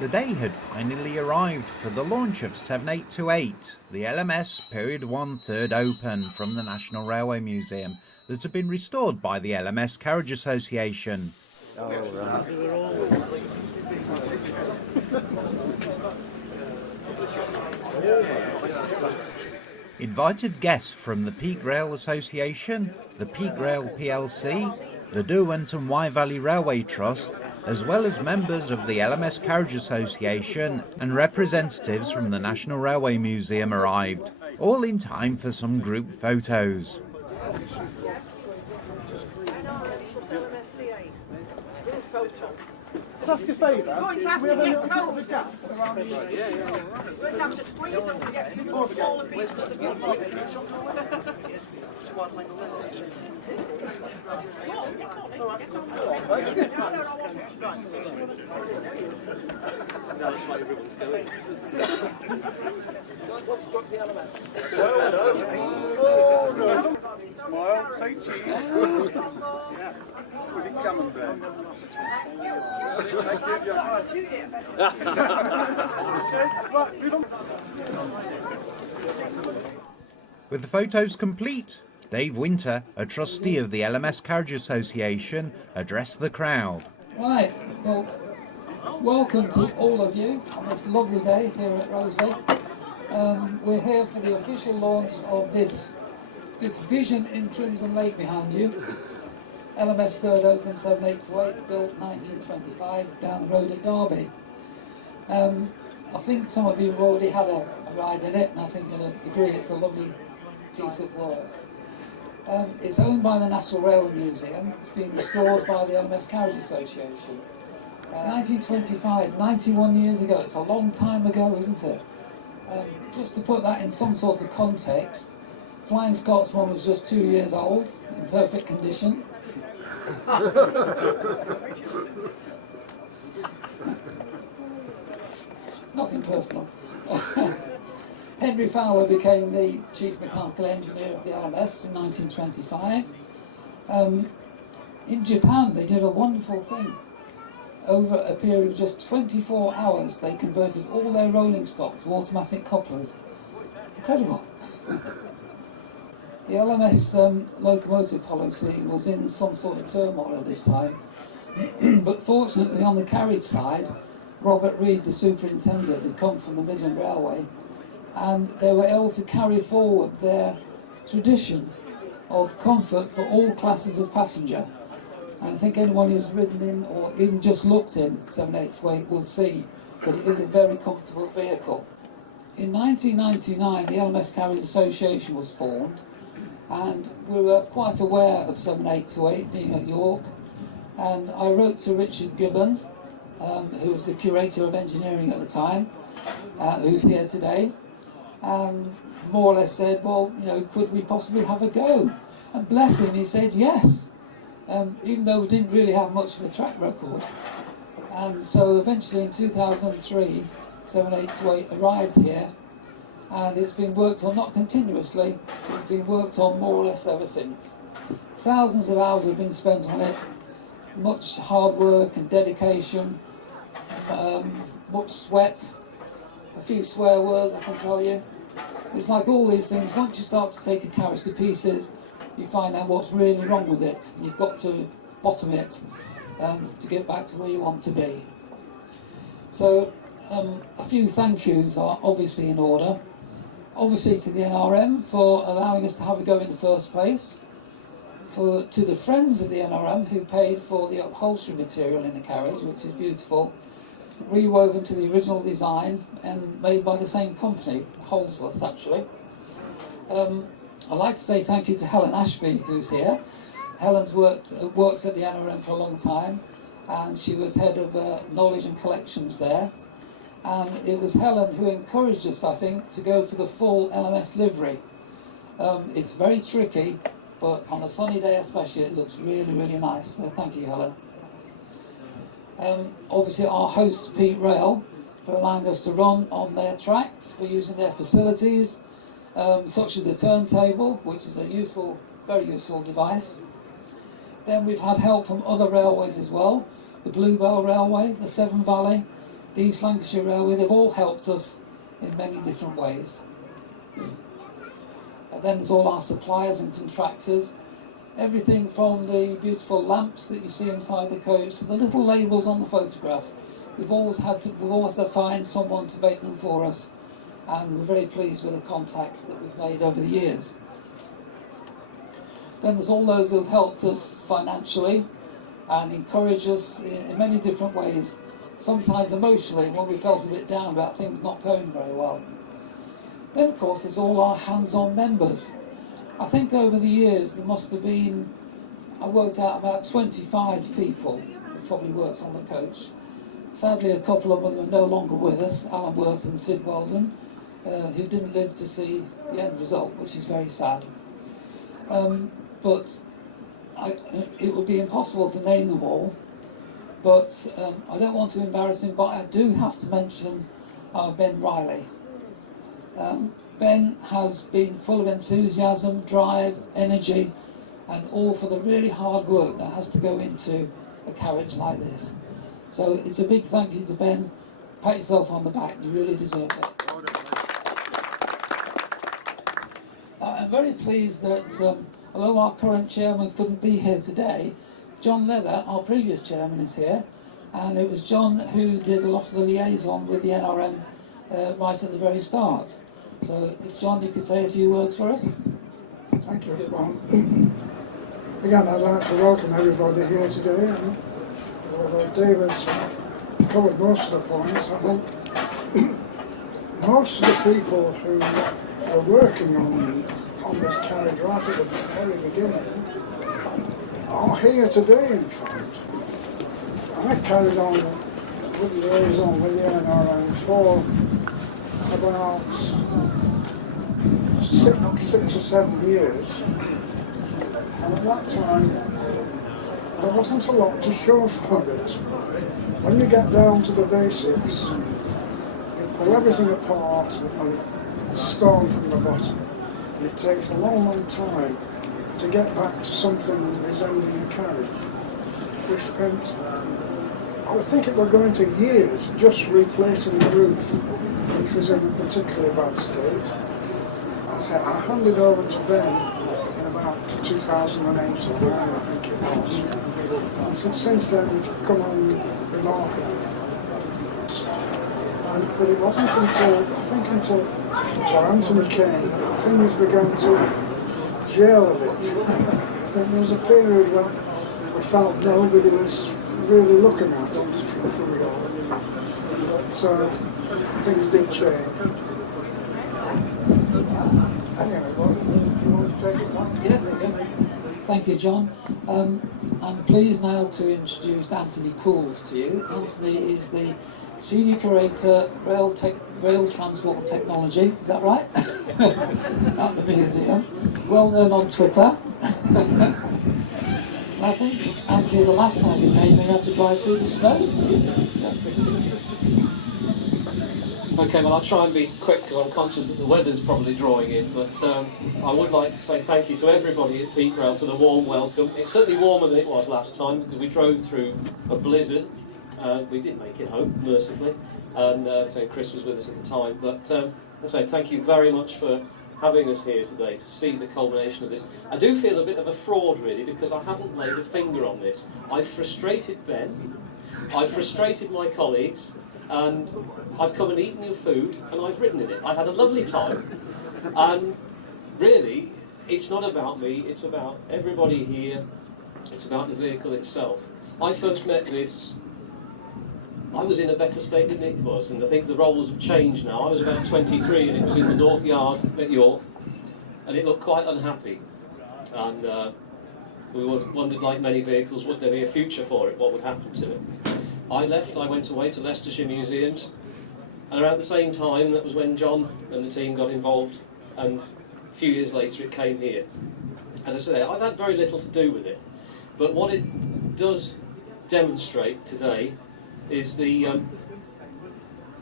The day had finally arrived for the launch of 7828, the LMS Period 1/3 Open from the National Railway Museum that had been restored by the LMS Carriage Association. Invited guests from the Peak Rail Association, the Peak Rail PLC, the Derwent and Wye Valley Railway Trust, as well as members of the LMS Carriage Association and representatives from the National Railway Museum arrived, all in time for some group photos. Ask a favour. We're going to have to get codes. We'll have to squeeze them to get some smaller pieces That's why everyone's going. What struck the LMS? Oh no! Smile, say cheese. Yeah. Was it camembert? With the photos complete, Dave Winter, a trustee of the LMS Carriage Association, addressed the crowd. Right, well, welcome to all of you on this lovely day here at Roseley. We're here for the official launch of this vision in Crimson Lake behind you. LMS Third Open 7828, built 1925 down the road at Derby. I think some of you have already had a ride in it, and I think you'll agree it's a lovely piece of work. It's owned by the National Railway Museum. It's been restored by the LMS Carriage Association. 1925, 91 years ago. It's a long time ago, isn't it? Just to put that in some sort of context, Flying Scotsman was just 2 years old, in perfect condition. Nothing personal. Henry Fowler became the chief mechanical engineer of the LMS in 1925. In Japan, they did a wonderful thing. Over a period of just 24 hours, they converted all their rolling stock to automatic couplers. Incredible. The LMS locomotive policy was in some sort of turmoil at this time, but fortunately on the carriage side, Robert Reed, the superintendent, had come from the Midland Railway, and they were able to carry forward their tradition of comfort for all classes of passenger. And I think anyone who's ridden in or even just looked in 7828 will see that it is a very comfortable vehicle. In 1999, the LMS Carriage Association was formed, and we were quite aware of 7828 being at York, and I wrote to Richard Gibbon, who was the curator of engineering at the time, who's here today, and more or less said, well, you know, could we possibly have a go? And bless him, he said yes, even though we didn't really have much of a track record. And so eventually in 2003, 7828 arrived here, and it's been worked on, not continuously, it's been worked on more or less ever since. Thousands of hours have been spent on it, much hard work and dedication, much sweat, a few swear words, I can tell you. It's like all these things, once you start to take a carriage to pieces, you find out what's really wrong with it. You've got to bottom it to get back to where you want to be. So a few thank yous are obviously in order. Obviously to the NRM for allowing us to have a go in the first place. To the friends of the NRM who paid for the upholstery material in the carriage, which is beautiful, rewoven to the original design and made by the same company, Holsworth actually. I'd like to say thank you to Helen Ashby, who's here. Helen's worked at the NRM for a long time, and she was head of knowledge and collections there. And it was Helen who encouraged us, I think, to go for the full LMS livery. It's very tricky, but on a sunny day especially, it looks really, really nice. So thank you, Helen. Obviously our hosts, Peak Rail, for allowing us to run on their tracks, for using their facilities, such as the turntable, which is a useful, very useful device. Then we've had help from other railways as well, the Bluebell Railway, the Severn Valley, the East Lancashire Railway, they've all helped us in many different ways. And then there's all our suppliers and contractors. Everything from the beautiful lamps that you see inside the coach to the little labels on the photograph. We've always had to find someone to make them for us, and we're very pleased with the contacts that we've made over the years. Then there's all those who've helped us financially and encouraged us in many different ways, sometimes emotionally when we felt a bit down about things not going very well. Then of course there's all our hands-on members. I think over the years there must have been, I worked out about 25 people who probably worked on the coach. Sadly a couple of them are no longer with us, Alan Worth and Sid Weldon, who didn't live to see the end result, which is very sad. But it would be impossible to name them all, but I don't want to embarrass him, but I do have to mention Ben Riley. Ben has been full of enthusiasm, drive, energy, and all for the really hard work that has to go into a carriage like this. So it's a big thank you to Ben. Pat yourself on the back, you really deserve it. I'm very pleased that although our current chairman couldn't be here today, John Leather, our previous chairman, is here, and it was John who did a lot of the liaison with the NRM right at the very start. So if John, you could say a few words for us. Thank you. Well, again, I'd like to welcome everybody here today. And although David's covered most of the points, I think most of the people who were working on this carriage right at the very beginning are here today, in fact. I carried on with the liaison with the NRM for about 6 or 7 years, and at that time there wasn't a lot to show for it. When you get down to the basics, you pull everything apart and start from the bottom. And it takes a long, long time to get back to something resembling a carriage. We spent, I would think it were going to years just replacing the roof, which was in a particularly bad state. I handed over to Ben in about 2008 or 9, I think it was. And since then it's come on remarkable. But it wasn't until Anthony came that things began to gel a bit. I think there was a period when we felt nobody was really looking at it. So things did change. Anyway, you want to take it back? Yes, okay. Thank you, John. I'm pleased now to introduce Anthony Cools to you. Anthony is the Senior Curator, Rail Transport Technology, is that right? At the museum. Well known on Twitter. And I think, Anthony, the last time you came, we had to drive through the snow. Okay, well I'll try and be quick because I'm conscious that the weather's probably drawing in, but I would like to say thank you to everybody at Peak Rail for the warm welcome. It's certainly warmer than it was last time because we drove through a blizzard. We did make it home, mercifully, and so Chris was with us at the time, but I say thank you very much for having us here today to see the culmination of this. I do feel a bit of a fraud really because I haven't laid a finger on this. I've frustrated Ben, I've frustrated my colleagues, and I've come and eaten your food and I've ridden in it. I've had a lovely time, and really it's not about me, it's about everybody here, it's about the vehicle itself. I first met this, I was in a better state than Nick was, and I think the roles have changed now. I was about 23 and it was in the North Yard at York, and it looked quite unhappy, and we wondered, like many vehicles, would there be a future for it, what would happen to it. I left, I went away to Leicestershire Museums, and around the same time, that was when John and the team got involved, and a few years later it came here. As I say, I've had very little to do with it, but what it does demonstrate today is the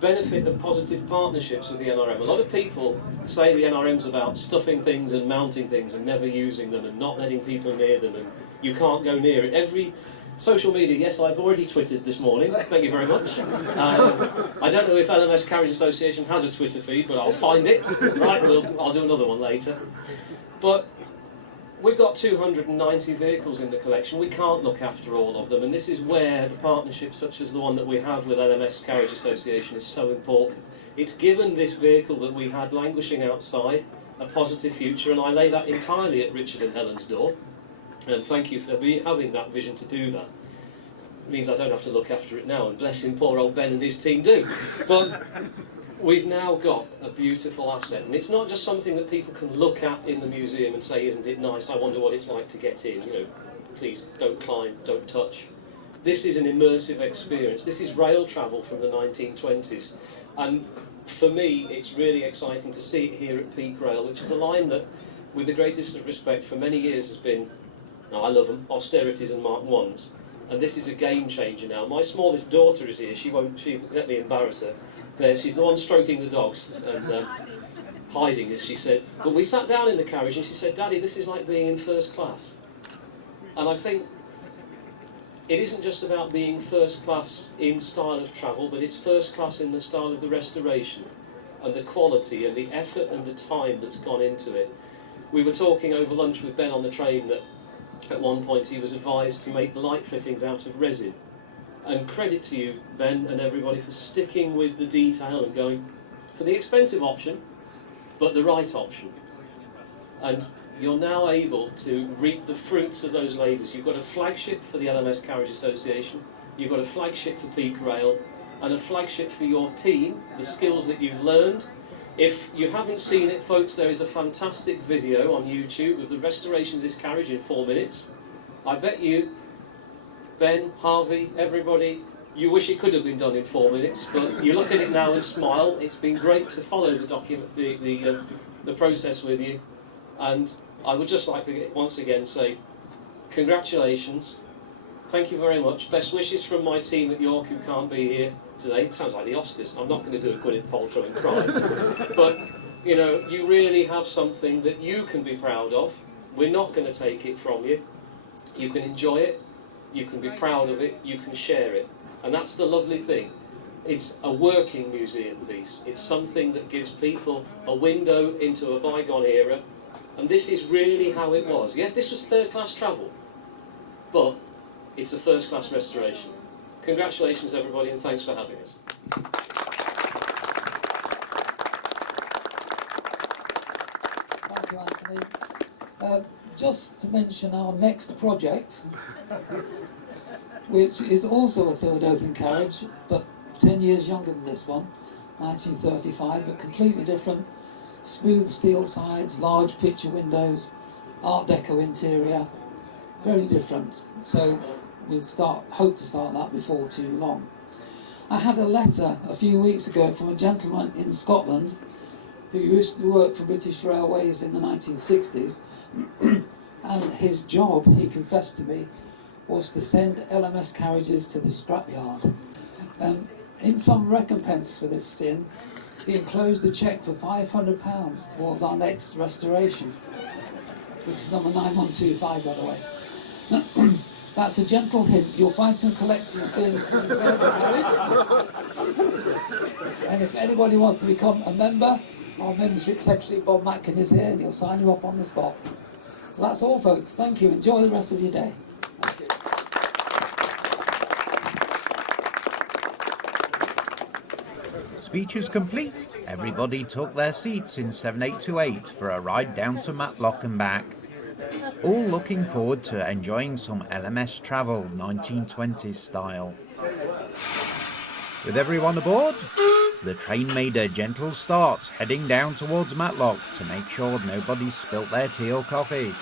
benefit of positive partnerships with the NRM. A lot of people say the NRM's about stuffing things and mounting things and never using them and not letting people near them, and you can't go near it. Social media, yes, I've already twittered this morning. Thank you very much. I don't know if LMS Carriage Association has a Twitter feed, but I'll find it. Right, I'll do another one later. But we've got 290 vehicles in the collection. We can't look after all of them, and this is where the partnership such as the one that we have with LMS Carriage Association is so important. It's given this vehicle that we had languishing outside a positive future, and I lay that entirely at Richard and Helen's door. And thank you for having that vision to do that. It means I don't have to look after it now, and bless him, poor old Ben and his team do. But we've now got a beautiful asset, and it's not just something that people can look at in the museum and say, isn't it nice, I wonder what it's like to get in, you know, please don't climb, don't touch. This is an immersive experience. This is rail travel from the 1920s, and for me it's really exciting to see it here at Peak Rail, which is a line that, with the greatest of respect, for many years has been, now I love them, austerities and Mark 1s, and this is a game changer now. My smallest daughter is here, she won't let me embarrass her. There, she's the one stroking the dogs and hiding, as she said. But we sat down in the carriage and she said, Daddy, this is like being in first class. And I think it isn't just about being first class in style of travel, but it's first class in the style of the restoration and the quality and the effort and the time that's gone into it. We were talking over lunch with Ben on the train that at one point he was advised to make light fittings out of resin. And credit to you, Ben, and everybody for sticking with the detail and going for the expensive option, but the right option. And you're now able to reap the fruits of those labours. You've got a flagship for the LMS Carriage Association, you've got a flagship for Peak Rail, and a flagship for your team, the skills that you've learned. If you haven't seen it, folks, there is a fantastic video on YouTube of the restoration of this carriage in 4 minutes. I bet you, Ben, Harvey, everybody, you wish it could have been done in 4 minutes, but you look at it now and smile. It's been great to follow the process with you, and I would just like to once again say congratulations, thank you very much, best wishes from my team at York who can't be here today. It sounds like the Oscars. I'm not going to do a Gwyneth Paltrow and cry, but you know, you really have something that you can be proud of. We're not going to take it from you. You can enjoy it, you can be proud of it, you can share it. And that's the lovely thing. It's a working museum piece. It's something that gives people a window into a bygone era. And this is really how it was. Yes, this was third-class travel, but it's a first-class restoration. Congratulations, everybody, and thanks for having us. Thank you, Anthony. Just to mention our next project, which is also a third open carriage, but 10 years younger than this one, 1935, but completely different. Smooth steel sides, large picture windows, Art Deco interior, very different. So we'll hope to start that before too long. I had a letter a few weeks ago from a gentleman in Scotland who used to work for British Railways in the 1960s, and his job, he confessed to me, was to send LMS carriages to the scrapyard. In some recompense for this sin, he enclosed a cheque for £500 towards our next restoration, which is number 9125, by the way. That's a gentle hint. You'll find some collecting tins inside the carriage. And if anybody wants to become a member, our membership secretary Bob Matkin is here and he'll sign you up on the spot. So that's all, folks. Thank you. Enjoy the rest of your day. Thank you. Speech is complete. Everybody took their seats in 7828 for a ride down to Matlock and back. All looking forward to enjoying some LMS travel 1920s style. With everyone aboard, the train made a gentle start heading down towards Matlock to make sure nobody spilt their tea or coffee.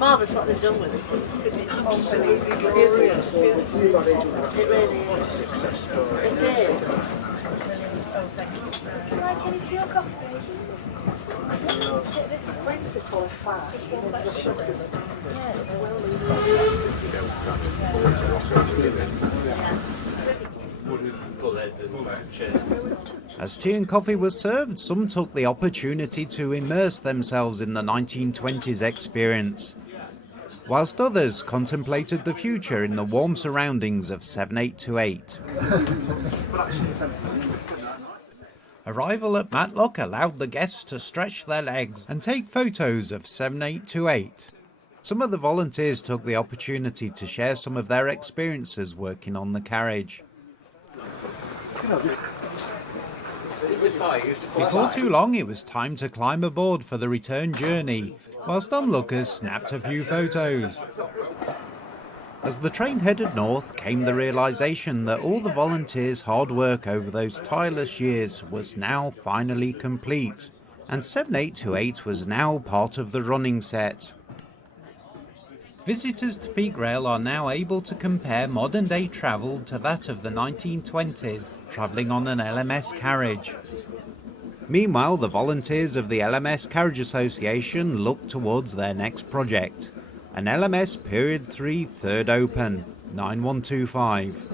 marvellous what they've done with it, isn't it? It's absolutely glorious. It really is. What a success story. It is. Like any tea or coffee? When's the colour fat? The sugars. As tea and coffee was served, some took the opportunity to immerse themselves in the 1920s experience, whilst others contemplated the future in the warm surroundings of 7828. Arrival at Matlock allowed the guests to stretch their legs and take photos of 7828. Some of the volunteers took the opportunity to share some of their experiences working on the carriage. Before too long, it was time to climb aboard for the return journey, whilst onlookers snapped a few photos. As the train headed north came the realisation that all the volunteers' hard work over those tireless years was now finally complete, and 7828 was now part of the running set. Visitors to Peak Rail are now able to compare modern day travel to that of the 1920s, travelling on an LMS carriage. Meanwhile, the volunteers of the LMS Carriage Association look towards their next project, an LMS Period 3 Third Open, 9125.